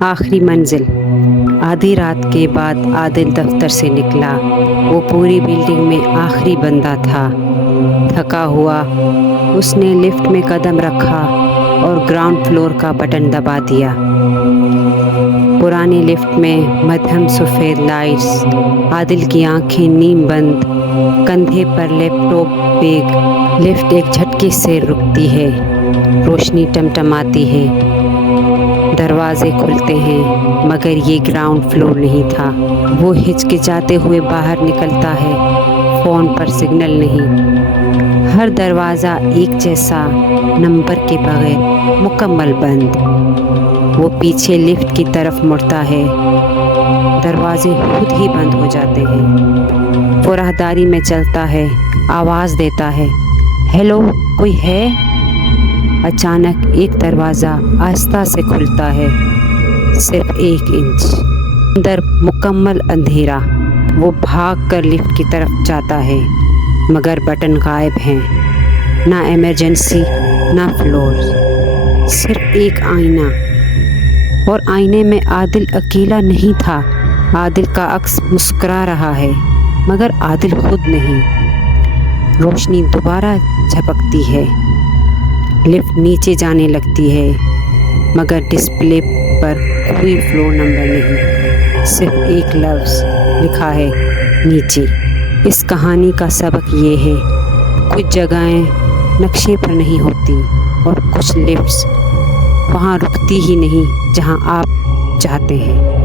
آخری منزل۔ آدھی رات کے بعد عادل دفتر سے نکلا۔ وہ پوری بلڈنگ میں آخری بندہ تھا۔ تھکا ہوا اس نے لفٹ میں قدم رکھا اور گراؤنڈ فلور کا بٹن دبا دیا۔ پرانی لفٹ میں مدھم سفید لائٹس، عادل کی آنکھیں نیم بند، کندھے پر لیپ ٹاپ بیگ۔ لفٹ ایک جھٹکے سے رکتی ہے، روشنی ٹمٹماتی ہے، دروازے کھلتے ہیں، مگر یہ گراؤنڈ فلور نہیں تھا۔ وہ ہچکچاتے ہوئے باہر نکلتا ہے، فون پر سگنل نہیں، ہر دروازہ ایک جیسا، نمبر کے بغیر مکمل بند۔ وہ پیچھے لفٹ کی طرف مڑتا ہے، دروازے خود ہی بند ہو جاتے ہیں۔ وہ راہداری میں چلتا ہے، آواز دیتا ہے، ہیلو، کوئی ہے؟ اچانک ایک دروازہ آہستہ سے کھلتا ہے، صرف 1 انچ، اندر مکمل اندھیرا۔ وہ بھاگ کر لفٹ کی طرف جاتا ہے، مگر بٹن غائب ہیں، نہ ایمرجنسی نہ فلور، صرف ایک آئینہ، اور آئینے میں عادل اکیلا نہیں تھا۔ عادل کا عکس مسکرا رہا ہے، مگر عادل خود نہیں۔ روشنی دوبارہ جھپکتی ہے، لفٹ نیچے جانے لگتی ہے، مگر ڈسپلے پر کوئی فلور نمبر نہیں، صرف ایک لفظ لکھا ہے، نیچے۔ اس کہانی کا سبق یہ ہے، کچھ جگہیں نقشے پر نہیں ہوتی، اور کچھ لفٹس وہاں رکتی ہی نہیں جہاں آپ چاہتے ہیں۔